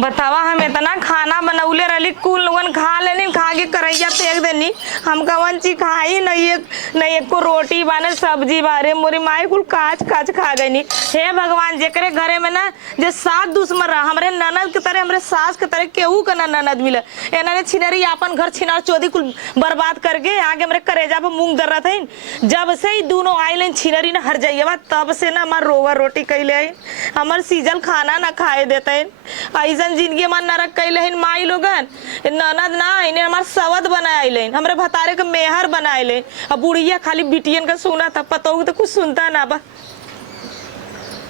बतावा हम इतना खाना बनौले रही कुल लोगन खा लेनी खा के करैया फेंक देनी हम कवन चीज खाई नहीं एक को रोटी बाने सब्जी बारे मोरी माई कुल काच काच खा गई। हे भगवान जेकरे घरे में ना जे सात दुश्मन रहा हमरे ननद के तरह हमरे सास के तरह केहू के ना ननद मिले इन्होंने छिनरी अपन घर छिनार चौधी कुल बर्बाद करके आगे हमरे करेजा पे मूंग दर रहा था। जब से ही दोनों आइल छिनरी ना हर जाइए तब से ना हमार रोवा रोटी कैले आई हमार सीजल खाना ना खाए देते ऐसा जिंदगी में नरक कैले हैं माई लोगन ननद ना इन्हें हमार सवद बनाए हमरे भतारे के मेहर बनाए अब बुढ़िया खाली बिटियन का सुना था पता तो कुछ सुनता ना बा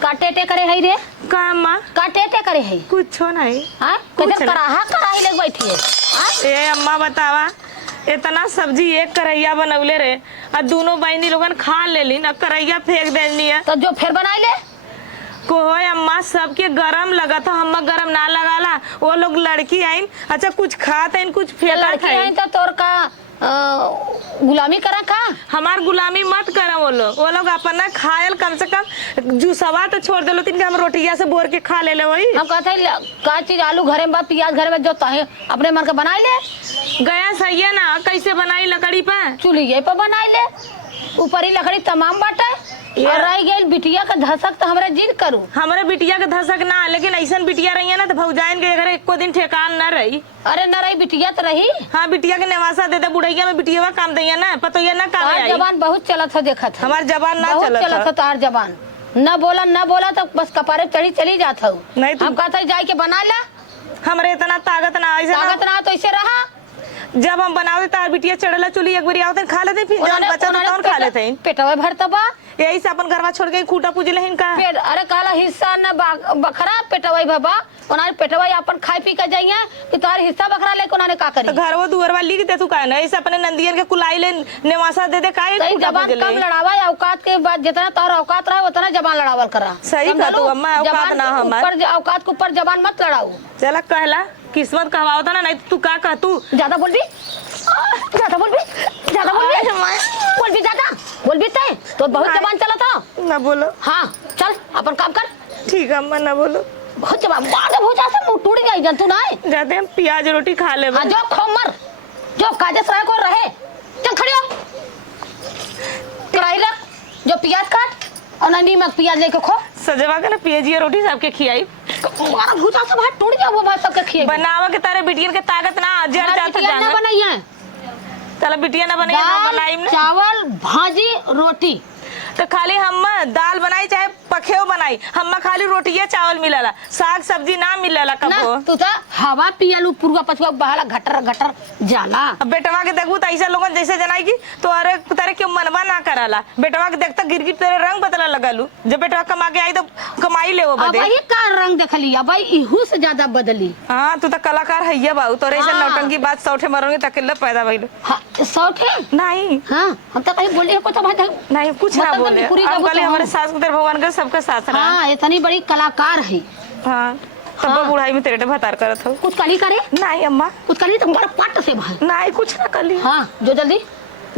काटे करे है रे का अम्मा काटे करे है कुछ नहीं हां कदर कराहा कराई लग बैठी है हां ए अम्मा बतावा इतना सब्जी एक करैया बनौले रे और दोनों बहनी लोगन खा लेली ना करैया फेंक देनी है तो जो फिर बनाई ले कोई अम्मा सबके गरम लगा था हम गरम ना लगाला वो लोग लड़की आइन अच्छा कुछ खाते हैं कुछ फेंका था तो तोर का गुलामी करा का हमार गुलामी मत करा वो लोग अपना खायल कम से कम जूसवा तो छोड़ दे लो तीन हम रोटिया से बोर के खा ले वही हम कहते का चीज आलू घरे में प्याज घर में जो है अपने मन का बनाई ले गया सही है ना कैसे बनाई लकड़ी पे चूल्हे पे बनाई ले ऊपर ही लकड़ी तमाम बाटे और रह गई बिटिया का धसक तो हमरा जिद करूं हमारे बिटिया का धसक ना लेकिन ऐसा बिटिया रही है ना तो भौजाइन के घर एको दिन ठेकान न रही अरे न रही बिटिया तो रही हाँ बिटिया के नेवासा देते बुढ़ैया में बिटिया काम दैया ना पतो ये ना काम जबान बहुत चलत है देखा था हमार जबान ना चलत है तार जबान न बोला तो बस कपारे चढ़ी चली जात हूँ नहीं हम कहते जाए के बना ला हमारे इतना ताकत ना तो ऐसे रहा जब हम बनाते तार बिटिया चढ़ला चुली एक बार आवते खा लेते फिर जब बचा तो खा लेते पेटवा भरता बा यही से अपन घरवा छोड़ के खूटा पूजले हिन का अरे काला हिस्सा न बखरा पेटवाई बाबा उन्होंने पेटवाई अपन खाई पी कर जाइए कि तुम्हारे हिस्सा बखरा ले उन्होंने का करी तो घरवा दुअरवा लिख दे तू का ना ऐसे अपने नंदियन के कुलाई ले नेवासा दे दे काहे खूटा जबान कम लड़ावा औकात के बाद जितना तोर औकात रहा उतना जबान लड़ावल करा सही कह तू अम्मा औकात ना हमार ऊपर औकात के ऊपर जबान मत लड़ाओ चला कहला किस्मत कहवाओ था ना नहीं तू का कह तू ज्यादा बोल भी बोल भी तो बहुत जबान चला था ना बोलो हाँ चल अपन काम कर ठीक है अम्मा ना बोलो बहुत जबान बात हो जा से मुंह टूट गई जंतु ना जाते हम प्याज रोटी खा ले हाँ जो खो मर जो काजस रहे को रहे चल खड़ी हो कराई रख जो प्याज काट और ना नीमक प्याज लेके खो सजवा के ना प्याजिया रोटी सबके खियाई मारा भूजा सब हाथ टूट गया वो बात सबके खियाई बनावा के तारे बिटियन के ताकत ना जड़ जाता जाना बनाइए चलो बिटिया ना बनाई ना बनाई ना चावल भाजी रोटी तो खाली हम दाल बनाई चाहे पखेव बनाई हम खाली रोटिया चावल मिलला साग सब्जी ना मिलला कबो तू तो हवा पियलू पूर्वा पछुआ बहाला घटर घटर जाला अब बेटवा के देखू तो ऐसा लोगन जैसे जनाई की तो अरे तारे क्यों मनवा ना कराला बेटवा के देखता गिरगिट तेरे रंग बदला लगालू जब बेटवा कमा के आई तो कमाई ले वो बदे अब का रंग देखली अब इहू से ज्यादा बदली हां तू तो कलाकार है बाबू तोरे ऐसे नौटंकी बात सौठे मरोगे तकल्ला पैदा भइल सौठे नहीं हां हम तो कहीं बोले को तो बात नहीं कुछ ना बोले अब कल हमारे सास के भगवान का सबका साथ रहा हां इतनी बड़ी कलाकार है हां तब बुढ़ाई में तेरे भतार करत हो कुछ कली करे नहीं अम्मा कुछ कली तो बड़ा पट से भाई नहीं कुछ ना कली हां जो जल्दी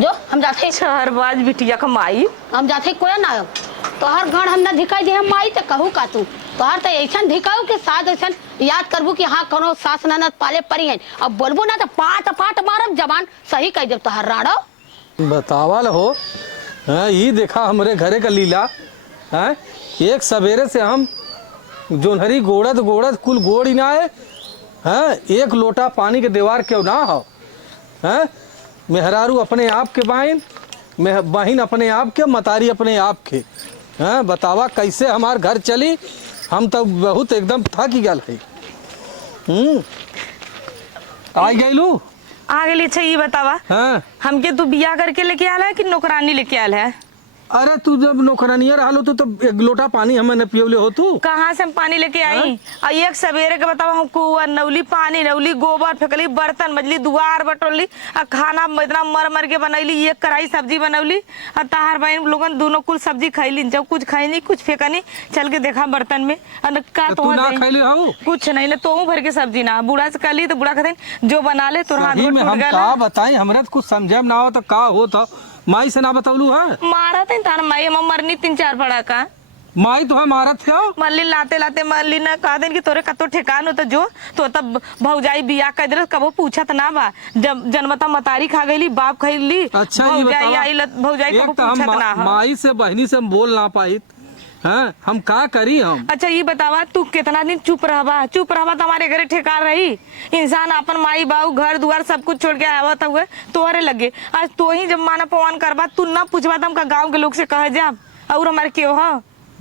जो हम जाते शहरबाज बिटिया का माई हम जाते कोई ना तो हर गण हम ना धिकाई दे हम माई तो कहू का तू तो हर तो ऐसा धिकाऊ के साथ ऐसा याद करबू कि हाँ कोनो सास ननद पाले परी है अब बोलबू ना तो पाट पाट मारब जबान सही कह जब तो हर राड़ो बतावल हो ये देखा हमरे घरे का लीला है एक सवेरे से हम जोनहरी गोड़त कुल गोड़ ही ना है एक लोटा पानी के दीवार क्यों ना हो है मेहरारू अपने आप के बहिन अपने आप के मतारी अपने आप के हैं बतावा कैसे हमार घर चली हम तो बहुत एकदम थक गल है आ गईलू आ गई अच्छा ये बतावा हाँ हमके तू बिया करके लेके आला है कि नौकरानी लेके आला है अरे तू जब नौकरानिया रहा तो एक लोटा पानी हमें पियोले हो तू कहाँ से हम पानी लेके आई और एक सवेरे के बताओ हम कुआ नौली पानी नौली गोबर फेंकली बर्तन मजली दुआर बटोली और खाना इतना मर के बनैली एक कढ़ाई सब्जी बनौली और ताहर बहन लोगन दोनों कुल सब्जी खैली जब कुछ खैनी कुछ फेंकनी चल के देखा बर्तन में का तू ना खैली हो कुछ नहीं ले तो भर के सब्जी ना बूढ़ा से कली तो बूढ़ा कहते जो बना ले तो हाथ हम का बताई हमरा कुछ समझे ना हो तो का हो तो माई से ना बतौलू है मारा थे तार माई हम मरनी 3-4 पड़ा का माई तो मारत थे मल्ली लाते लाते मल्ली न कह देन कि तोरे कतो ठेकान हो तो जो तो तब भौजाई बियाह कर दे कबो पूछत ना बा जब जन्मता मतारी खा गईली बाप खैली अच्छा ये भौजाई बतावा, आई भौजाई एक कबो तो हम पूछत ना हा। माई से बहनी से बोल ना पाई हैं, हम का करी हम। अच्छा ये बतावा तू कितना दिन चुप रहबा तो हमारे घरे ठेकार रही। इंसान अपन माई बाऊ घर दुआर सब कुछ छोड़ के आवत हुए तोहरे लगे आज तो ही जब माना पवन करबा तू न पूछबा तो हमका गाँव के लोग से कह जा और हमारे क्यों हो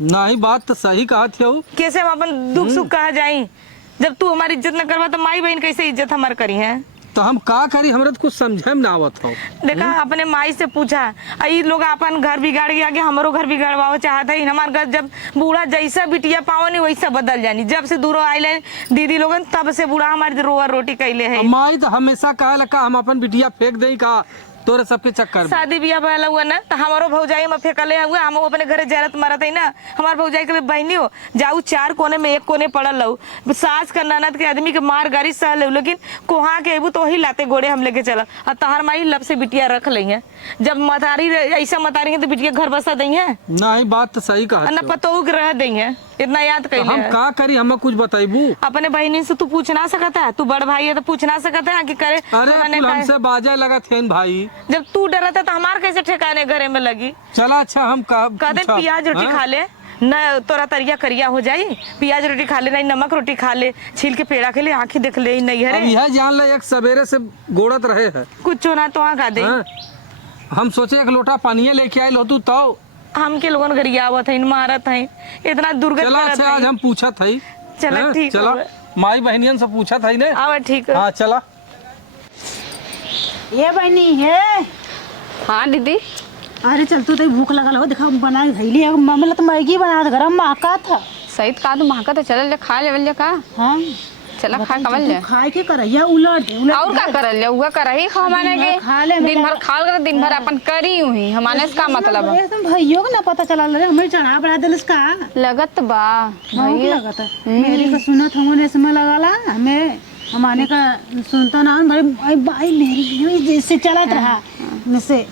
नहीं बात तो सही कहा थे कैसे हम अपन दुख सुख कहा जाई जब तू हमारी इज्जत न करबा तो माई बहन कैसे इज्जत हमार करी है। तो हम का करी हमरा तो कुछ समझे में ना आवत हो। देखा अपने माई से पूछा ई लोग अपन घर बिगाड़ के आगे हमारो घर बिगाड़वाओ चाहता है हमार घर जब बूढ़ा जैसा बिटिया पाओ नहीं वैसा बदल जानी जब से दूर आइले दीदी लोगन तब से बूढ़ा हमारे रोआ रोटी कैले है। माई तो हमेशा कहे लगा हम अपन बिटिया फेंक दे का तोरे सबके चक्कर में। शादी बियाह भला हुआ ना तो हमारो भौजाई में फेंकले हुआ हम अपने घरे जरत मरत है ना हमार भौजाई के बहनी हो जाऊ चार कोने में एक कोने पड़ल लहू सास का ननद के आदमी के मार गाड़ी सह ले लेकिन कोहा के अबू तो वही लाते गोड़े हम लेके चला और तहार माई लब से बिटिया रख ली है जब मतारी ऐसा मतारी है तो बिटिया घर बसा दी है नहीं बात तो सही कहा न पतो के रह दी है इतना याद तो कैले हम है। का करी हमें कुछ बताइबू। अपने बहनी से तू पूछ ना सकता है तू बड़ भाई है तो पूछ ना सकता है कि करे अरे तूने तू कहे- हमसे बाजे लगा थे भाई जब तू डरा था तो हमार कैसे ठेकाने घरे में लगी चला अच्छा हम कहते प्याज रोटी खा ले न तोरा तरिया करिया हो जाई प्याज रोटी खा ले नहीं नमक रोटी खा ले छील के पेड़ा के ले आंखें देख ले नहीं अब हरे यह जान ले एक सवेरे से गोड़त रहे है कुछ ना तो वहाँ गा दे हैं? हम सोचे एक लोटा पानी लेके आये हो तो हम के लोगन गरिया आवत है मारत है इतना दुर्गत चला करत अच्छा आज है हम पूछा था चला ठीक चला है माई बहनियन से पूछा था ने आवा ठीक है हाँ चला ये बहनी है। हाँ दीदी अरे चल तू तो भूख लगल हो देखा बना धैली मम्मी तो मैगी बना दे गरम महका था। सही का तो महका तो चल ले खा लेवल ले का हाँ चला खा कवल ले खाए के करैया उलट उलट और का करल ले उगा करही खा माने दिन भर के खा ले दिन भर खाल कर दिन भर अपन करी हुई हमारे का मतलब है एकदम भैयो को ना पता चला रे हमें चढ़ा बढ़ा दिलस का लगत बा हाँ की लगता मेरी का सुनत हमने इसमें लगाला हमें हमारे का सुनता ना भाई भाई मेरी जैसे चलत रहा में से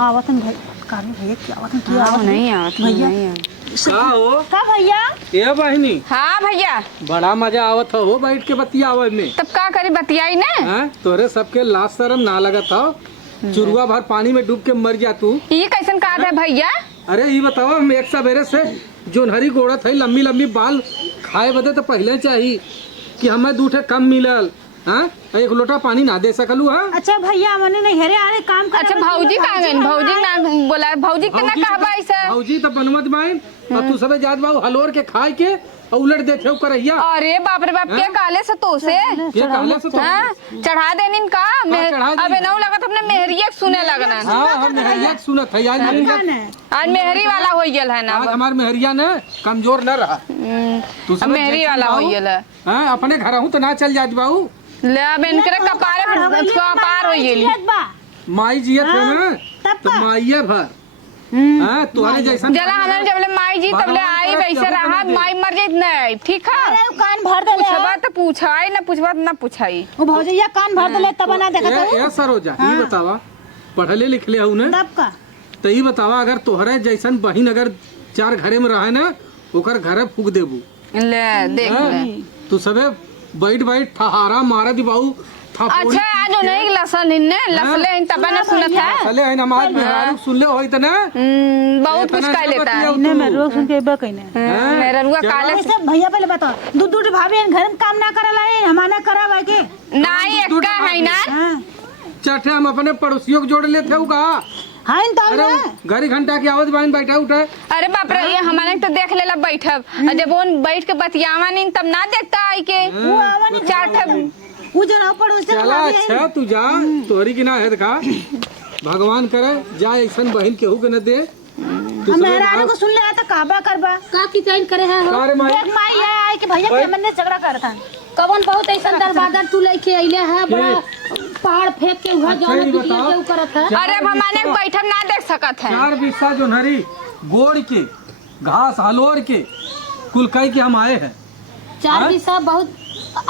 आवतन भाई कार में भैया क्या आवतन क्या आवतन नहीं आवत भैया नहीं आवत का हो का भैया ये बहनी हाँ भैया बड़ा मजा आवत हो बैठ के बतिया आवे में तब का करी बतियाई ने हैं? तोरे सबके लाज शरम ना लगत हो चुरुआ भर पानी में डूब के मर जा तू। ये कैसन का है भैया अरे ये बताओ हम एक सवेरे से जोनहरी गोड़त है लंबी लंबी बाल खाए बदे तो पहले चाहिए कि हमें दूठे कम मिलल हाँ एक लोटा पानी ना दे सकलू हाँ। अच्छा भैया मने नहीं हेरे आरे काम कर अच्छा भौजी कहाँ गए भौजी ना बोला भौजी के ना कहबा ऐसा भौजी तो बनमत बाइन और तू सबे जात बाबू हलोर के खाए के और उलट देखे हो करैया अरे बाप रे बाप क्या काले से तो से ये कहले से तो हाँ चढ़ा देनिन का चढ़ा दी। अबे नौ लगा अपने मेहरिया सुने लगना हाँ हम मेहरिया सुनत है आज मेहरिया आज मेहरी वाला हो गेल है ना आज हमार मेहरिया ने कमजोर न रहा तू अब समझ मेहरी जैसन वाला हो बाबू, गेल है हाँ अपने घर हूँ तो ना चल जात बाबू ले अब इनकरे कपारे पार हो गेली माई जियत है ना तब तो का? माइये भर हाँ तुम्हारे जैसा जला हमारे जबले माई जी तबले आई वैसे रहा माई मर जाइत नहीं ठीक है अरे कान भर दे पूछबा तो पूछाई ना पूछबा तो ना पूछाई वो भौजैया कान भर दे तब ना देखा ये सरोजा ये बतावा पढ़ले लिखले हूँ ने तब का तो ये बतावा अगर तोहरे जैसन बहिन अगर चार घरे में रहे ना ओकर घरे फूक देबू ले देख ले तू सबे बैठ बैठ ठहारा मारा दी बाऊ अच्छा आज नहीं लसन इनने लसले इन तब ना सुनत है चले है नमाज मेहरारू सुन ले होई त ना बहुत कुछ कह लेता है इन्हें मैं रोज सुन के बा कहने मेरा रुआ काले ऐसे भैया पहले बताओ दूध दूध भाभी घर में काम ना करला है हमारा करा भाई के नाई एक्का है ना हां चाटे हम अपने पड़ोसियों को जोड़ लेते हो का हां इन तब अरे ना घड़ी घंटा की आवाज बाइन बैठा उठे अरे बाप रे ये हमारे तो देख लेला बैठब और जब वो बैठ के बतियावा नहीं तब ना देखता आई के वो आवन चार वो जना पड़ोस से चला अच्छा तू जा तोहरी की ना है का भगवान करे जा ऐसन बहन केहू के न दे तू मेहरारू को सुन ले तो काबा करबा का की टाइम करे है अरे माई देख माई है कि भैया के मन ने झगड़ा करता कवन बहुत ऐसा दरबादर तू लेके आइले है बड़ा पहाड़ फेंक के उहा अच्छा, जाने ये बिटिया बताओ। के ऊ करत है अरे अब हमारे बैठब ना देख सकत है चार बिस्सा जो नरी गोड़ के घास हलोर के कुल कई के हम आए हैं चार दिशा बहुत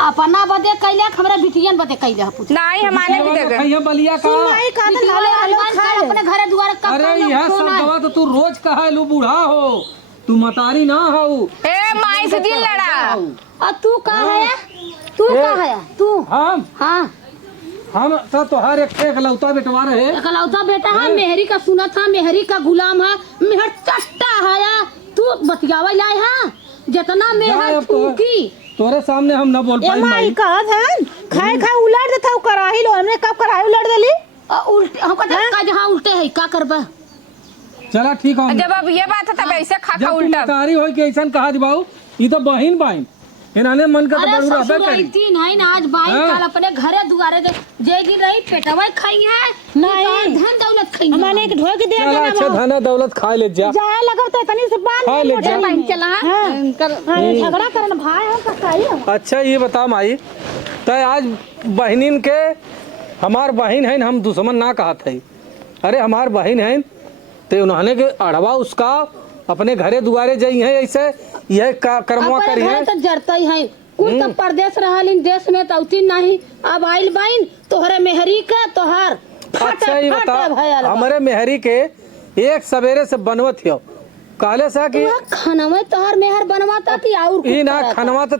अपना बदे कैले हमरा बिटियन बदे कैले पूछ नहीं हमारे भी देख भैया बलिया का माई का तो लाले हलवान खा अपने घरे दुआर का अरे यह सब दवा तो तू रोज कहा लू बूढ़ा हो तू मतारी ना हो। ए माई से दिल लड़ा। और तू कहाँ है? तू कहाँ है? तू हम हाँ तो तोहार एक लौता बेटवा रहे। इकलौता बेटा है, मेहरी का सुना था, मेहरी का गुलाम है, मेहर चट्टा है। तू बतियावा लाए है जितना मेहर फूकी तोरे सामने हम न बोल ए पाई माई माई। कहा था खाए खाए उलट देता हूँ कराही लो हमने कब कराही उलट देली। उल्टे हमको का जहाँ उल्टे है का करबा। चला ठीक हो। जब अब ये बात है तब ऐसे खा खा जब तू उल्टा। मतारी हो के ऐसा कहा दिबाऊ, ये तो बहिन बाइन इन्हाने मन का तो अरे बड़ू रहबे ससुर करी। आईती नहीं ना आज बाई हाँ। काल अपने घरे दुआरे दे जे दिन रही पेटवा खाई है नहीं। धन दौलत खाई हमारे के ढोल के दे चला अच्छा धना दौलत खा ले जा। जाए लगा तो तनी से बांध खा ले जा। बाई चला झगड़ा करन भाई हो कसाई हो। अच्छा ये बता माई, तय आज बहनिन के हमार बहन है हम दुश्मन ना कहा थे। अरे हमार बहन है ते उन्होंने के अड़वा उसका अपने घरे दुआरे जाई है ऐसे यह कर्मवा अपने करी घरे है। तो जरता ही है कुल तो परदेश रहलिन देश में तौती नहीं अब आइल बाइन तोहरे मेहरी का तोहार अच्छा ये बता हमारे मेहरी के एक सवेरे से बनवत हो काले सा कि खाना में तोहार मेहर बनवाता कि और कुछ ई ना कराता? खनवा तो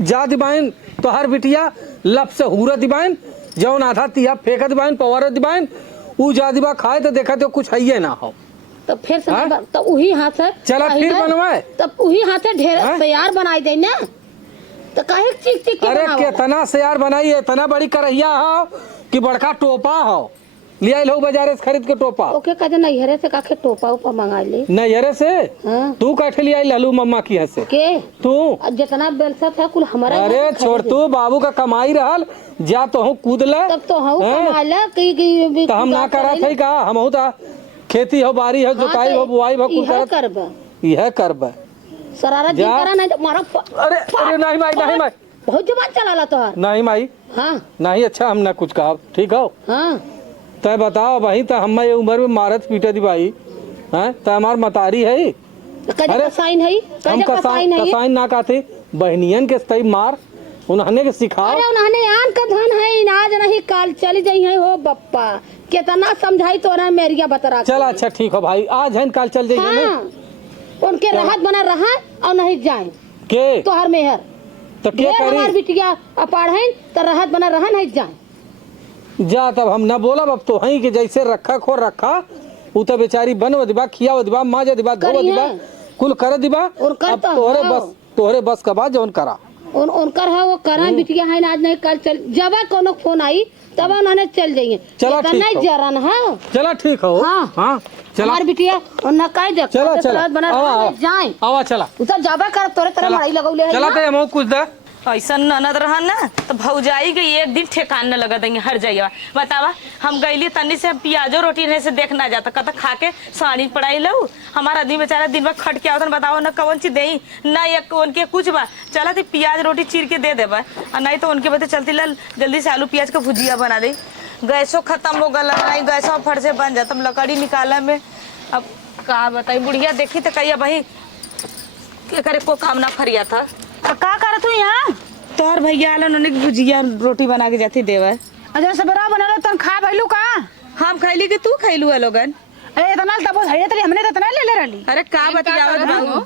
जा दिबाइन तोहर बिटिया लब से हुरा दिबाइन जौन आधा तिया फेंक दिबाइन पवार दिबाइन ऊ जा दिबा खाए तो देखा तो कुछ है ना हो। तो फिर से हाँ? तो वही हाथ से चला फिर बनवाए। तब वही हाथ से ढेर हाँ? तैयार बनाई दे ना तो काहे चीख चीख के अरे बनावला? कितना से यार बनाई है, इतना बड़ी करहिया हो कि बड़का टोपा हो ले आई लो बाजारे से खरीद के टोपा। ओके कहते नैहरे से काके टोपा उपा मंगा ले नैहरे से हाँ? तू कैठे ले आई ललू मम्मा की हसे के तू। अब जितना बेलसा था कुल हमारा अरे घर छोड़ खरीदे। तू बाबू का कमाई रहल जा तो हूँ कूद ले। तब तो हम हैं? कमा ले कि तो हम ना करा थे का हम हूँ ता खेती हो बारी हो जुताई हो बुआई हो कुल करत करबा यह करब। शरारत जी जा। करा नहीं तो मारा अरे अरे नहीं माई नहीं माई बहुत जुबान चलाला तोहार नहीं माई हाँ नहीं। अच्छा हम ना कुछ कहा ठीक हो हाँ तय बताओ भाई तो हम ये उम्र में मारत पीटत भाई हैं तो हमार मतारी है। कजे अरे, कसाइन है हम कजे कसाइन है कसाइन ना कहते बहनियन के सही मार उन्होंने के सिखाओ। अरे उन्होंने आन का धन है आज नहीं काल चली जाई है हो बप्पा कितना समझाई तो ना मेरिया बतरा चल अच्छा ठीक हो भाई आज है काल चल जाइए ना। हाँ उनके राहत बना रहा और नहीं जाए के तोहर मेहर तो के ढेर हमार करी बिटिया अपाढ़ है तो राहत बना रहा नहीं जाए जा तब हम ना बोला अब तो हई के जैसे रखा खो रखा उ तो बेचारी बनव दिबा खियाव दिबा माजे दिबा धोव करी दिबा है। कुल कर दिबा। और कर अब तो तोहरे बस का बात जौन करा उनकर है वो करा बिटिया है आज नहीं कल चल जब कोनो फोन आई तब उन्होंने चल जाइए चला ठीक नहीं हो। जरन है चला ठीक हो। हाँ। हाँ चला हमार बिटिया और न कह दे चला चला बना आवा, रहा आवा। जाए आवा चला तू तो जाबा कर तोरे तरह चला। मड़ाई लगौले है चला ना। ते हम कुछ दे ऐसा ननद रहा ना तो भौजाई के एक दिन ठेकान न लगा देंगे हर जगह। बतावा हम गईली तनी से प्याजो रोटी नहीं से देखना जाता कत खा के साड़ी पड़ाई लो हमारा आदमी बेचारा दिन भर खट के आवतन बताओ न कौन चीज दे न एक उनके कुछ बा चला तो प्याज रोटी चीर के दे देबा और नहीं तो उनके बता चलती ला जल्दी से आलू प्याज का भुजिया बना दे। गैसो खत्म हो गला नहीं गैसो फट से बन जाता लकड़ी निकाला में अब का बताई बुढ़िया देखी तो कहिया भाई करे को काम ना फरिया था। का करत तू यहाँ तोहर भैया आलन उन्हें भुजिया रोटी बना के जाती देवा। अजय सबरा बनल तन खा भइलू का। हम खैली कि तू खैलू है लोगन। ए इतना तब धैर्य तरी हमने इतना ले ले रहली। अरे का बतियावत बाबू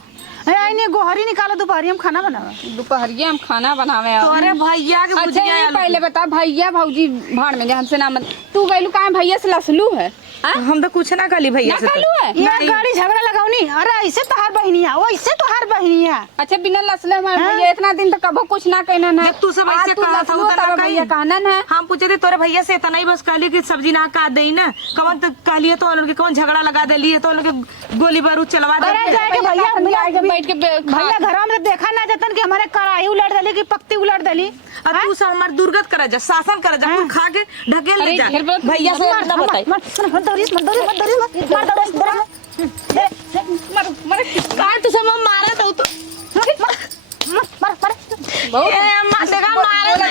ए आइने गोहरी निकालो दोपहरी हम खाना बनावा। दोपहरिया हम खाना बनावे आओ। तोरे भैया के अच्छा भुजिया ये आलू। पहले बता भैया भौजी भाड़ में गए हमसे ना मत तू गइलू काहे भैया से लसलू है हम तो कुछ ना कली भैया ना से कहलू है ये गाड़ी झगड़ा लगाऊनी। अरे ऐसे तोहार बहनिया वैसे तोहार बहनिया। अच्छा बिना लसले हमारे भैया इतना दिन तो कबो कुछ ना कहना है जब तू सब ऐसे कहा था उधर ना भैया कहना है हम पूछे थे तोरे भैया से इतना ही बस कहली कि सब्जी ना का देई ना कौन तो कहली तो उनके कौन झगड़ा लगा देली तो उनके गोली बारूद चलवा दे। अरे जाके भैया बैठ के भैया घर में देखा ना जतन कि हमारे कढ़ाई उलट दली की पक्ति उलट दली। और तू सब हमार दुर्गत कर जा शासन कर जा कुल खा के ढकेल ले जा अरे ढेर भैया से ना बताई का तू सब मारा तो बहुत ए अम्मा देखा मारा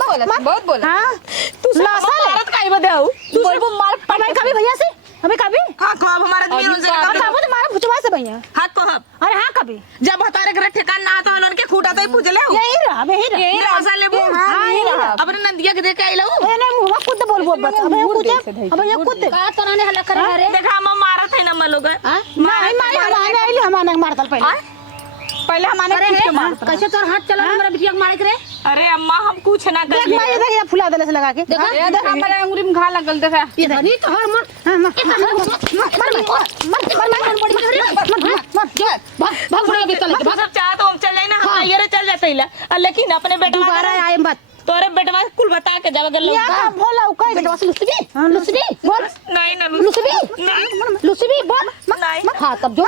बोला बहुत बोला तू सब मारत काई बदे हो तू सब मार हमारे कभी भैया से हमें कभी हां को अब हमारा आदमी उनसे का तुम्हारा भुचवा से भैया। हां को अब अरे हाँ कभी जब हतारे घर ठिकाना ना तो उनके खूटा तो ही पूछ ले यही रहा यही रहा यही राजा ले वो हाँ, यही रहा। अपने नंदिया के देख के आई लो ए नहीं मुंह खुद बोल वो बता अबे ये कुछ का तोराने हल्ला करे रे देखा हम मारत है ना हम लोग नहीं माई हमारे आइले हमारे मारतल पहले हमारे कैसे तोर हाथ चला हमरा बिटिया के मारे करे अरे अम्मा हम कुछ ना देख कर माई देख ये फुला देले से लगा के देख हमारे अंगूरी में घा लगल देखा इधर ही तो हर मत भाग बुढ़िया बितल के भाग सब चाह तो हम चल जाए ना हम ये चल जाते ला लेकिन अपने बेटा दोबारा आए मत तोरे बेटवा कुल बता के जब गल या का भोला उ कह बेटवा से लुसबी बोल नहीं ना लुसबी बोल नहीं हां तब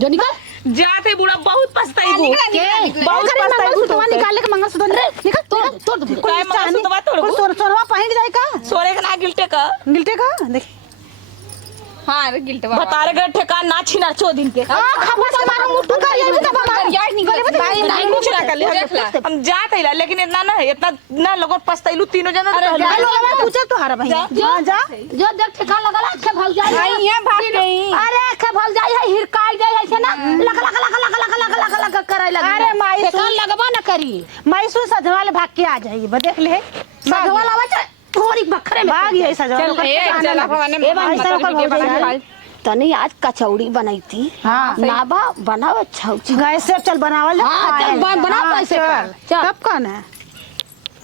जो निकल जाते बूढ़ा बहुत पछताई बहुत पछताई तो निकाल के मंगलसूत्र निकल तोड़ काय मंगलसूत्र तोड़ सोनवा पहिन जाए का सोरे का ना गिल्टे का देख हां रे गिल्टवा बता रे गए ठेकान ना छीना 4 दिन के खबर से मारो मुट्ठू कर ये भी तब यार निकल भाई नहीं कुछ ना कर ले हम जाते ला लेकिन इतना ना है इतना ना लोगों पछताइलू तीनों जना पूछे तो हारा भाई जा जो देख ठेका लगला अच्छा भाग जाए भाई यहां भाग गई अरे अच्छा भाग जाए है हिरकाई जाए है ना लक करे लगे अरे माई ठेका लगबा ना करी मैसूर सजवाल भाग के आ जाइए देख ले सजवाल आवे छ थोड़ी बखरे में भाग ये सजवाल चल भगवान ए भाई सर का भाग तनी आज कचौड़ी बनाई थी हाँ। नाबा बनाओ छौ गैस से चल बनावल हाँ, चल बनाओ कैसे चल कब कौन है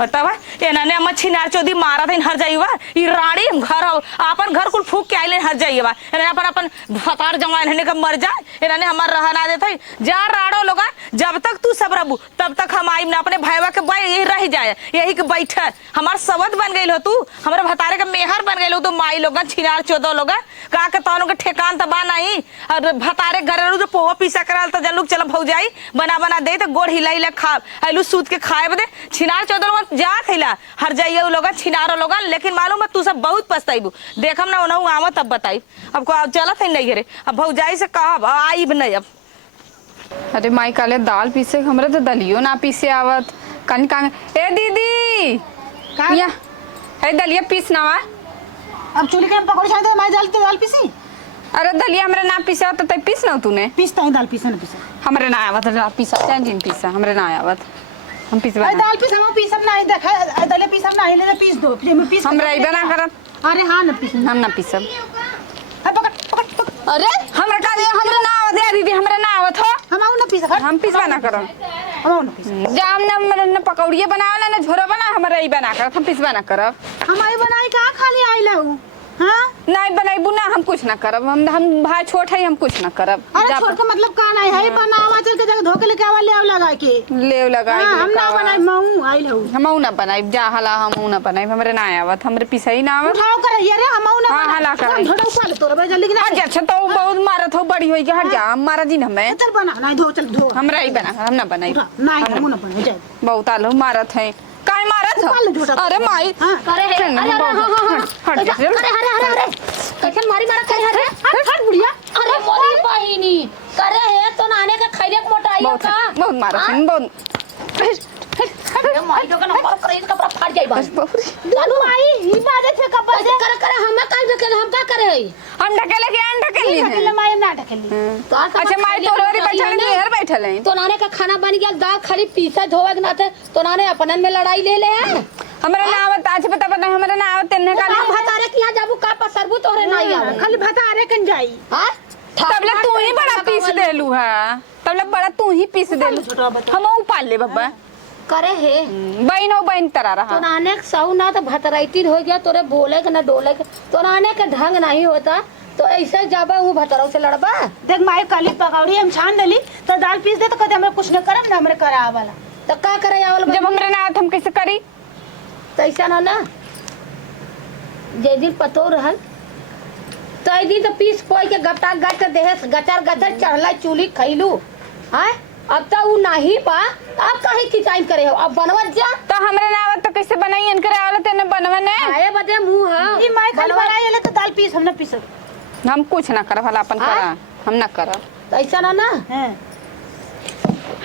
बतावा एनाने मच्छी नार चोदी मारा था हर जाइवा ई राड़ी हम घर अपन घर कुल फूक के आइले हर जाइवा एने अपन फतार जवान हने का मर जाए एनाने हमार रह ना देते जा राड़ो लोगा जब तक तू सब रहबू तब तक हम आइम ना अपने भाईवा के बाई यही रह जाए यही के बैठे हमार सवद बन गइल हो तू हमरे भतारे के मेहर बन गइल हो तो माई लोगा छिनार चोदो लोगा का के तोनो के ठेकान त बा नहीं और भतारे घरेलू जो पोहा पीसा कराल त जलुक चल भौजाई बना दे त गोड़ हिलाई ले खा आइलू सूत के खाए बदे छिनार चोदो जा खैला हर जाइए लोग छिनारो लोग लेकिन मालूम है तू सब बहुत पछताइबू देखम ना ओनहु आवत तब बताई अब को चलत है नहीं घरे अब भौजाई से कहब आइब नहीं अब अरे माई काले दाल पीसे हमरे तो दलियो ना पीसे आवत कन का ए दीदी या है दलिया पीसना वा अब चूल्हे के पकड़ छाते हमारी दाल पीसी अरे दलिया हमरे ना पीसे आवत त पीस ना तूने पीसता है दाल पीसा ना पीसा हमरे ना आवत दाल पीसा चाहे जिन पीसा हमरे ना आवत हम पीसवा अरे दाल पीस हम पीसम नहीं देखा दाल पीसम नहीं ले पीस दो मैं पीस हमरा इबे ना करत अरे हां ना पीस हम ना पीसब पकड़ अरे हमरा का हमरा ना आवत है दीदी हमरा ना आवत हो हम आऊ ना पीस हम पीसवा ना करम हम आऊ ना पीस जाम ना हमरा ना पकौड़िए बनावला ना झोरा बना हमरा इबे ना करत हम पीसवा ना करब हम आई बनाई का खाली आई लऊ हां नहीं बनाइबू ना हम कुछ ना करब हम भाई छोट है हम कुछ ना करब अरे छोड़ के मतलब का नहीं है बनावा चल के जगह धोके लेके आवा ले आव लगा के लेव लगाई हां हम ना बनाई मऊ आई लऊ हमऊ ना बनाई जा हला हमऊ ना बनाई हमरे ना आवत हमरे पिसई ना आवत उठाओ कर यार हम आऊ ना हाँ, हाँ, ला कर। थोड़ा ऊपर तोर बे जल्दी हट जा अच्छा तो बहुत मारत हो बड़ी होई के हट जा मारा दिन हमें चल बना नहीं धो चल धो हमरा ही बना हम ना बनाई नहीं हम ना बना जाए बहुत आलो मारत है काय मारत उबाल लो झोटा। अरे माई करे है हट जा अरे कैसे मारी मारा करे अरे हट बुढ़िया अरे मोरी बहिनी करे है तो नाने के खैले मोटाई का बहुत मारत है बहुत अरे माई लोग ना मार करे इसका पूरा फाड़ जाई बस दादू आई ई बाजे छे कब से करे हम का के हम का करे है हम ढकेले के अंडा के लिए ढकेले माई ना ढकेली तो अच्छा माई तोरे बैठल है घर बैठल है तो नाने का खाना बन गया दाल खाली पीसा धोवे के नाते तो नाने अपनन में लड़ाई ले ले हैं हमरा ना आवत आज पता हमरा ना आवत तेने का हम भतारे के यहां जाबू का पसरबू तोरे नहीं आवे खाली भतारे कन जाई हां तबले तू ही बड़ा पीस देलू है तबले बड़ा तू ही पीस देलू हम उपाल ले बब्बा करे है बहन तरा रहा तो नाने के सऊ ना तो भतराइती हो गया तोरे बोले के ना डोले के तो नाने के ढंग नहीं होता तो ऐसे जाबा हूं भतराव से लड़बा देख माई काली पकौड़ी हम छान देली तो दाल पीस दे तो कहते हमरा कुछ न करम ना हमरे करा वाला तो का करे आवल जब हमरे ना आवत हम कैसे करी तो ऐसा ना जे दिन पतो रहल तो आई दिन तो पीस पोई के गटा गट देह गटर गटर चढ़ला चूली खैलू हां अब तो उ नहीं बा अब काहे चिचाई करे हो अब बनवत जा तो हमरे ना आवत तो कैसे बनाई इनकरे आवला तेने बनवने आए बदे मुंह है ई माई खाली बनाई ले तो दाल पीस हम ना पीस हम कुछ ना करब हला अपन करा हम ना करब तो ऐसा ना हां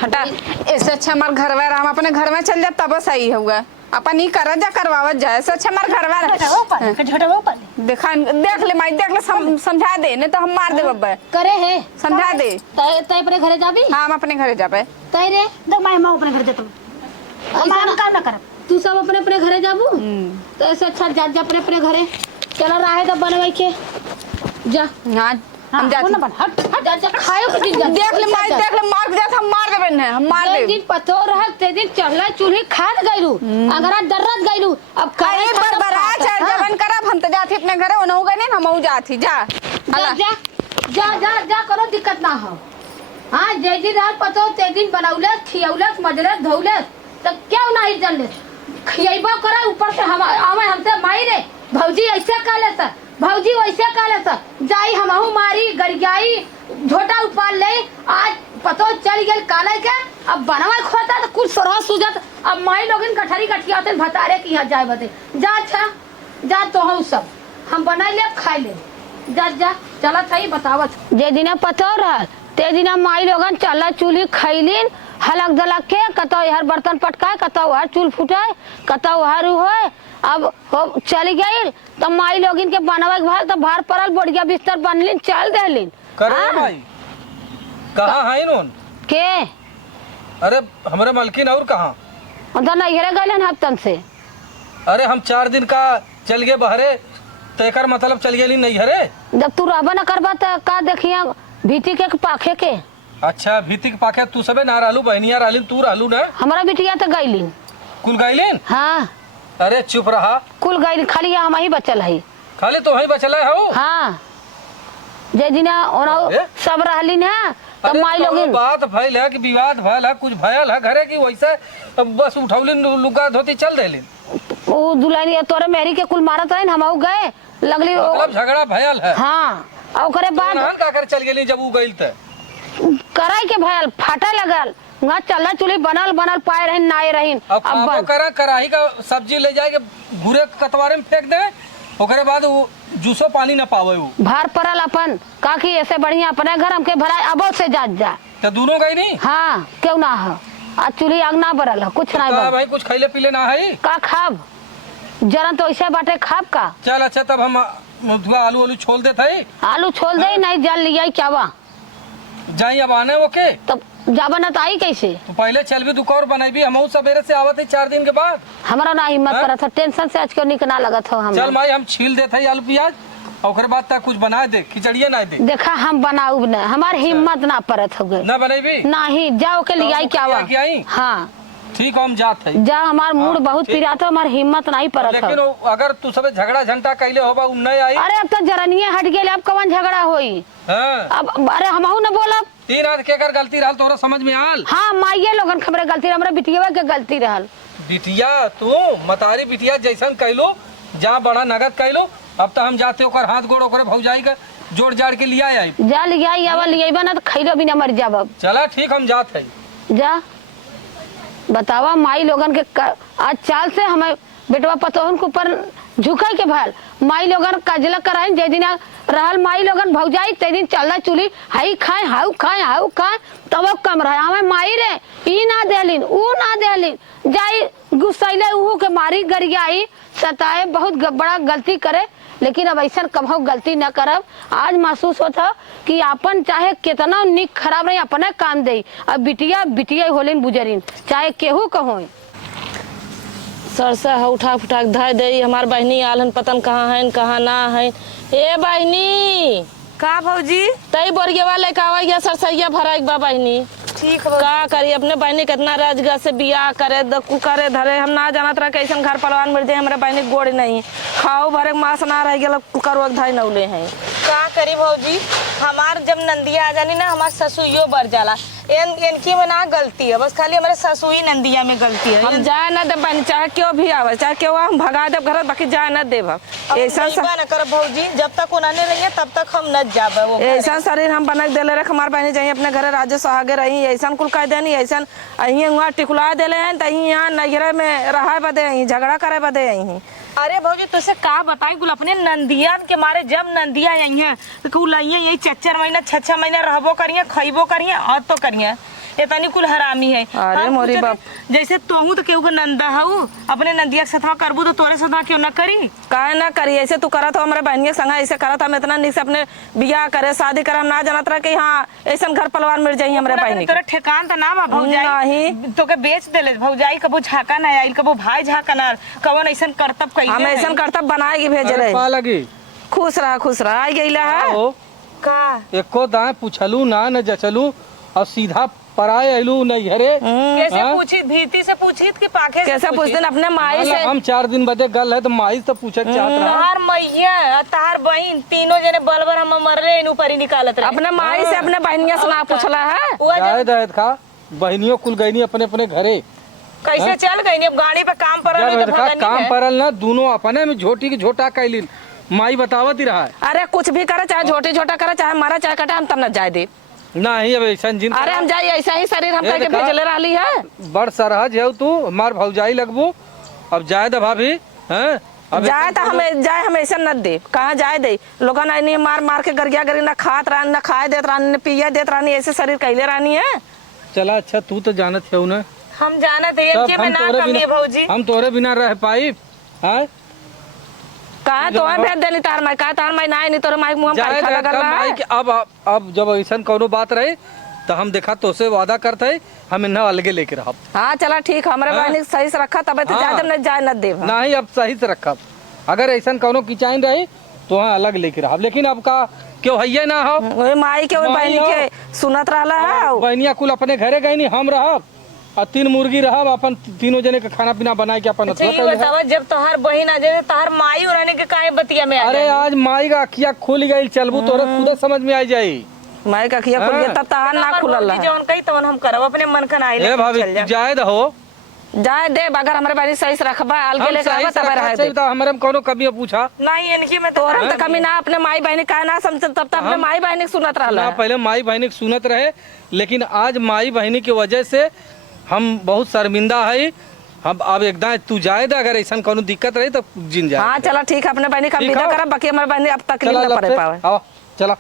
हटा ऐसे अच्छा हमार घरवा हम अपने घर में चल जा तब सही होगा अपन ही कर जा करवावत जाए ऐसे अच्छा हमार घरवा झटवा ऊपर झटवा ऊपर देखा देख ले माई देख ले समझा दे नहीं तो हम मार दे बब्बा करे है समझा दे तय तय अपने घरे जाबी हाँ हम अपने घरे जाबे तय रे देख माई हम अपने घर जतो हम काम ना करब तू सब अपने अपने घरे जाबू तो ऐसे अच्छा जा जा अपने अपने घरे चला रहा है तब बनवाई के जा हाँ हम जाते ना बन हट हट जा जा खायो के दिन जा देख ले माई देख ले मार दे हम मार देबे ने हम मार एक दे दिन पतो रह ते दिन चढ़ला चूल्ही खात गइलू अगरा दर्रत गइलू अब कई बरबरा चार जवन करब हम तो जाती अपने घरे ओनहु गए नहीं हम जाती जा जा जा जा जा जा करो दिक्कत ना हो हाँ जय दिन रात पतो ते दिन बनौलस खियौलस मजलस धौलस तो क्यों नहीं जल्ले खियबो करे ऊपर से हम आवे हमसे माई रे भौजी ऐसे काले सर भौजी वैसे काले सर जाई हमहू मारी गरियाई झोटा उपाल ले आज पतो चल गेल काले के अब बनवा खोता तो कुछ सरह सुजत अब माई लोगन कठरी कठियाते भतारे की यहाँ जाए बते जा अच्छा जा तो हम सब हम बनाई ले खाई ले जा जा चला सही बतावत जे दिना पतो रहल ते दिना माई लोगन चला चूल्ही खैलिन हलक दलक के कतो हर बर्तन पटकाए कतो हर चूल फुटाए कतो हर होए अब हो चली गई तो माई लोगिन के बनवा के भार तो भार पड़ल बढ़िया बिस्तर बनलिन चल देलिन करे भाई कहाँ है इन्होंन के अरे हमारे मालकिन और कहाँ तो नैहरे गए हफ्तन से अरे हम 4 दिन का चल गए बहरे तेकर मतलब चल गए नैहरे। जब तू रहबा न करबा तो का देखिया भीटी के पाखे के अच्छा भीती के पाखे तू सबे ना रहलू बहनिया रहलिन तू रहलू ना हमारा बिटिया तो गईलिन कुल गईलिन। हाँ अरे चुप रहा कुल गईलिन खाली हम ही बचल है खाली तो वही बचल है हाँ जे दिना अरे? सब रहलिन है तो अरे माई तो लोगिन बात भइल है कि विवाद भइल है कुछ भयल है घरे की वैसे बस उठौलिन लुगा धोती चल देलिन वो दुल्हन तोरे मेरी के कुल मारत है हम गए लगली मतलब झगड़ा भयल है। हाँ और ओकरे बाद नान का कर चल गेली जब उ गइल त कराई के भयल फाटा लगल वहाँ चलना चूल्ही बनल बनल पाए रहीन नाए रहीन अब खाबो करा कराही का सब्जी ले जाए के भूरे कतवारे में फेंक दे ओकरे बाद वो जूसो पानी ना पावे वो भार पड़ल अपन काकी ऐसे बढ़िया अपने घर हमके भराए अबो से जा तो दोनों गई नहीं। हाँ क्यों ना हो आज चूल्ही आग ना बरल है कुछ ना भाई कुछ खैले पीले ना है का खाब जरन तो ऐसे बाटे खाब का चल अच्छा तब हम धुआ आलू आलू छोड़ देते आलू छोड़ दे नहीं जल लिया क्या वा जाई अब आने ओके तब जाबा न तो आई कैसे तो पहले चल भी दुकान बनाई भी हम सवेरे से आवत है 4 दिन के बाद हमारा ना हिम्मत हाँ? करा था टेंशन से आज क्यों निकना लगा था हम चल माई हम छील देते आलू प्याज और ओकरे बाद तक कुछ बना दे खिचड़िया ना दे देखा हम बनाऊ न हमार हिम्मत ना परत हो गए ना बनेबी नहीं जाओ के लिया क्या वा क्या आई हाँ ठीक हम जात है जा हमार मूड हाँ, बहुत ठीक। पिरात हो हमार हिम्मत नहीं परत लेकिन हो अगर तू सब झगड़ा झंटा कैले होबा उ नहीं आई अरे अब तो जरनिए हट गए अब कौन झगड़ा होई हाँ अब अरे हमहू न बोलब 3 रात के कर गलती रहल तोरा समझ में आल हाँ माइये लोगन खबरे गलती हमरा बिटिया के गलती रहल बिटिया तू मतारी बिटिया जैसन कैलो जहाँ बड़ा नगद कैलो अब तो हम जाते ओकर हाथ गोड़ ओकरे भौजाई के जोड़ जाड़ के लिया आई जा लिया आवा लिया ना तो खैलो बिना मर जाब अब चला ठीक हम जात है जा बतावा माई लोगन के आज चाल से हमें बेटवा पतोहन के ऊपर झुका के भाल माई लोगन कजला कराइन जे दिन रहल माई लोगन भौजाई ते दिन चलना चूल्ही हाई खाए हाउ खाए तब कम रहे हमें माई रे ई ना देलिन ऊ ना देलिन जाई गुस्सैले उहू के मारी गरियाई सताए बहुत बड़ा गलती करे लेकिन अब ऐसा कभी गलती न करब आज महसूस होता कि अपन चाहे कितना निक खराब रही अपने काम दे अब बिटिया बिटिया होलिन बुजरिन चाहे केहू कहो सरसा उठा फुटा के धर दे हमार बहनी आलन पतन कहाँ है कहाँ ना है ए बहनी का भौजी तई बोरिया लेके आवा सरसैया भरा बा बहनी ठीक का करी अपने बहनी कितना राजगा से बियाह करे दक्कू करे धरे हम ना जानत रह कैसन घर परिवार मिल जाए हमारे बहनी गोड़ नहीं खाओ भरे मास ना रह गया करुआ धाई नौले हैं का करी भौजी हमार जब नंदिया आ जानी ना हमार ससुइयो बढ़ जाला इनकी में ना गलती है बस खाली हमारे ससुई नंदिया में गलती है हम जाए ना दे बहनी चाहे क्यों भी आवे चाहे क्यों हम भगा दे घर बाकी जाए ना देव ऐसा न कर भौजी जब तक उन्होंने रही तब तक हम न जाब ऐसा शरीर हम बना दे रख हमार बहनी चाहिए अपने घर राज्य सुहागे रही ऐसा कुल कह देनी ऐसा अही वहाँ टिकुला दिले हैं तही यहाँ नैहरे में रहा बदे अही झगड़ा करे बदे अही अरे भौजी तुझसे का बताई कुल अपने नंदिया के मारे जब नंदिया आई है तो कुल यही 4 महीना 6 महीना रहबो करिए खइबो करिए और तो करिए इतनी कुल हरामी है। अरे हम मोरी पूछत बाप। है, जैसे तोहू तो केहू के नंदा हऊ, अपने नंदिया के साथवा करबू तो तोरे साथवा क्यों ना करी? काहे ना करी, ऐसे तू करत हो हमारे बहन के संग, ऐसे करत हम इतना निक से अपने बियाह करे शादी करे, हम ना जानत रहे कि हाँ ऐसा घर परिवार मिल जाई हमारे बहन तोरा ठेकान तो ना बा भौजाई? नहीं। तोके बेच देले भौजाई, कबो झाका ना आइल, कबो भाई झाका ना, कवन ऐसन करतब कइले हम ऐसा करतब बनाएगी भेजे अरे रहे। पा लगी खुश रहा आई गईला है। हो का एको दाएं पूछलू ना न जचलू और सीधा पराए अइलू नैहरे। कैसे हाँ? पूछी? भीती से पूछी कि पाखे से कैसे पूछते अपने माई मतलब से? हम 4 दिन बदे गल है तो माई तो पूछे के चाहत रहा। तहार मैया तार बहन तीनों जने बलबर हम मरले इन ऊपर ही निकालत रहे। अपने माई से अपने बहनिया से ना पूछला है। हुआ जब जायद आयद खा बहनियों कुल गईनी अपने अपने घरे। कैसे चल गई? अब गाड़ी पे काम पर जब तो आयद खा भगनी काम है। परल ना दोनों अपने में झोटी की झोटा कैलिन। माई बतावत ही रहा है अरे कुछ भी करे, चाहे छोटी छोटा करे, चाहे मारा चाहे कटे, हम तब न जाए दे। ना ही अब ऐसा जिन अरे हम जाए ऐसा ही शरीर हम ये करके देखा? भेजले रही है। बड़ सरहज है तू हमार भौजाई लगबू। अब जायद भाभी हैं अब जाए तो हमें जाए, हम ऐसा न दे, कहाँ जाए दे। लोग नहीं मार मार के गरिया गरी न खात रानी, न खाए देत रानी, न पिया देत रानी, ऐसे शरीर कैले रानी है। चला अच्छा तू तो जानत है ना हम जानत है सब कि मैं ना कमी है भौजी। हम तोरे बिना रह पाई हैं। कहा तो भेज देनी तार माई, कहा तार माई ना नहीं तोरे माई मुँह जायद में आयद लगा का माई के अब जब ऐसा कोनो बात रहे तो हम देखा तो से वादा करते हम इन्हें अलगे लेके रहब। हाँ चला ठीक, हमारे हाँ। बहन सही से रखा तब तो हाँ। ज्यादा न जाए न दे। ना ही अब सही से रखब। अगर ऐसा कोनो किचाइन रही तो हाँ अलग लेके रहब, लेकिन अब का क्यों है ना हो वही माई के वही माई बहनी हो। के सुनत रहला है। बहनिया कुल अपने घरे गई नहीं, हम रहब और 3 मुर्गी रहब, अपन तीनों जने का खाना पीना बना के अपन अच्छा अथवा ये कइले बतावा, जब तोहार बहन आ जाए तोहार माई उड़ाने के काहे बतिया में आ अरे जाए? आज माई का अखिया खुल गई, चलबू तोरे खुद समझ में आ जाई। माई का खिया खुल गया तब तहार ना खुलल है। जौन कही तवन हम करब, अपने मन का ना आइले ए भाभी चल जा। जायद हो जाए दे, अगर हमारे बहनी सही से रखबा अलगे हम लेके सही आवा से तब रह रखा दे। चाहिए तो हमारे में कोनो कमी पूछा नहीं इनकी में तो तोरम तो कमी ना, अपने माई बहनी का ना समझ तब तक अपने माई बहनी के सुनत रहला ना है। पहले माई बहनी के सुनत रहे, लेकिन आज माई बहनी की वजह से हम बहुत शर्मिंदा है। हम अब एकदम तू जाए अगर ऐसा कोनो दिक्कत रही तो जिन जाए। हाँ चला ठीक है, अपने बहनी का ठीक विदा है। करब, बाकी हमारे बहनी अब तकलीफ चला न पड़े पावे। आओ चला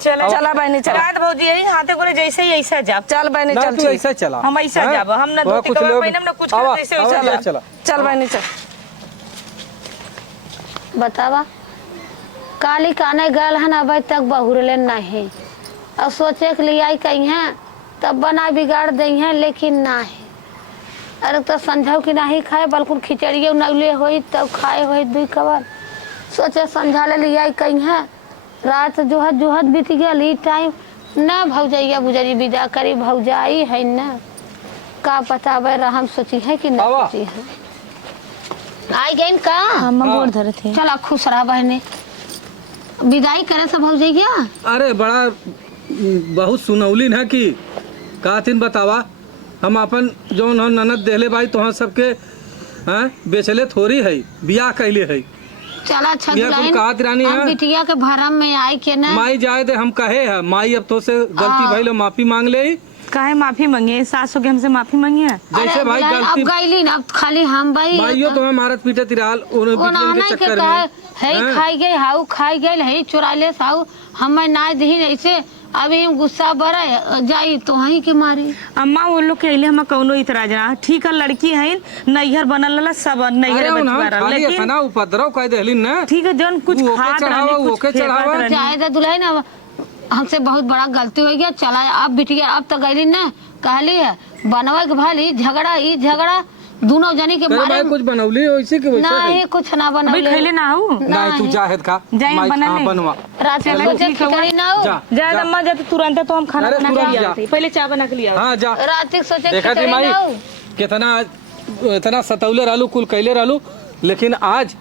चलो चला बहनी चला, रात भौजी यही हाथे को जैसे ही ऐसा जाब। चल बहनी ना चल तू ठीक। ऐसा चला हम ऐसा हैं? जाब, हम ना वहाँ धोती कुछ कवर लोग- पहिनब ना कुछ आवा, करब, ऐसे आवा, वैसा चला चल बहनी चल। बतावा काली काने गल है ना, अभी तक बहुरले नहीं। अब सोचे के लिए आई कही है तब बना बिगाड़ दी है, लेकिन ना है। अरे तो समझाओ कि नहीं खाए, बल्कुल खिचड़िए नौले होई तब खाए होई 2 कवर। सोचे समझा ले लिया कही है, रात जोहत बीत गया ई टाइम ना। भौजैया बुजरी विदा करी, भौजाई है ना का बतावे रहा, हम सोची है कि ना आवा। सोची है। आई गई का हम गोड़ धरे थे। चला खुश रहा बहने, विदाई करे से भौजैया। अरे बड़ा बहुत सुनौली है कि कातिन बतावा, हम अपन जौन हम ननद देले भाई तो सबके हैं बेचले थोड़ी है, बियाह कैले है। चला अच्छा बिया कुल कहत रानी अब है। बिटिया के भरम में आई के ना। माई जाए दे हम कहे है, माई अब तो से गलती भइलो माफी मांग ले। काहे माफी मांगे? सासू के हमसे माफी मांगी है? जैसे भाई अब गलती गईली ना, अब खाली हम भाई माइयो तो मारत पीटे तिराल उन वो ना बिटियन नहीं के के चक्कर कहे में है हैं? खाई गई हाउ खाई गई है चुरा ले साउ हमें ना दी ऐसे। अभी हम गुस्सा बड़ा जाई तो वहीं के मारी। अम्मा वो लोग के अइले हम कौनो इतराज ना, ठीक है लड़की है नैहर बनल रहा, सब अरे नैहर उन्हा बचवा रहा, खाली लेकिन अपना उपद्रव कह देहलिन ना। ठीक है जौन कुछ वो ओके खात चढ़ावा, रहनी वो कुछ ओके फेंकत चढ़ावा। रहनी। जाए तो दुल्हन अब हमसे बहुत बड़ा गलती हो गया। चला अब बिटिया अब तो गईली ना, कहली है बनवा के भाली झगड़ा ई झगड़ा दोनों जनी के तेरे मारे भाई कुछ बनौली वैसे के वैसे नहीं है। कुछ ना अभी बनौले। खैले ना हूँ नहीं तू जाहिद का जाए माई बना हाँ, ले। बनवा रात में चलो, सोचे ठीक है, खिचड़ी ना हो। जा जा जा। अम्मा जाते तुरंत तो हम खाना अरे बना के तुरंत लिया जा। आते। पहले चाय बना के लिया हाँ जा रात के सोचे देखा थी खिचड़ी माई ना हो। कितना इतना सतौले रहलू कुल कैले रहलू, लेकिन आज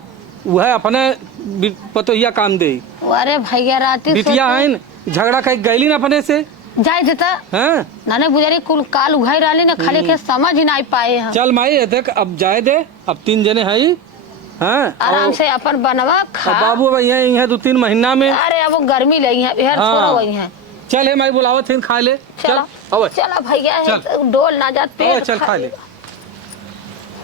वह अपने पतोहिया काम दे अरे भैया रात बिटिया है झगड़ा कहीं गैली ना अपने से जाए देता हैं। नाने बुझारी कुल काल उघाई रही ना, खाली के समझ ही नहीं पाए हम। चल माई देख अब जाए दे, अब 3 जने है हैं आराम से अपन बनवा खा। बाबू भैया यहाँ 2-3 महीना में अरे अब वो गर्मी लगी है, इधर हाँ। थोड़ा वही है। चल है माई बुलावत फिर खा ले। चल चला अवे चला भैया चल। डोल ना जात अवे पेट चल खा ले। खा-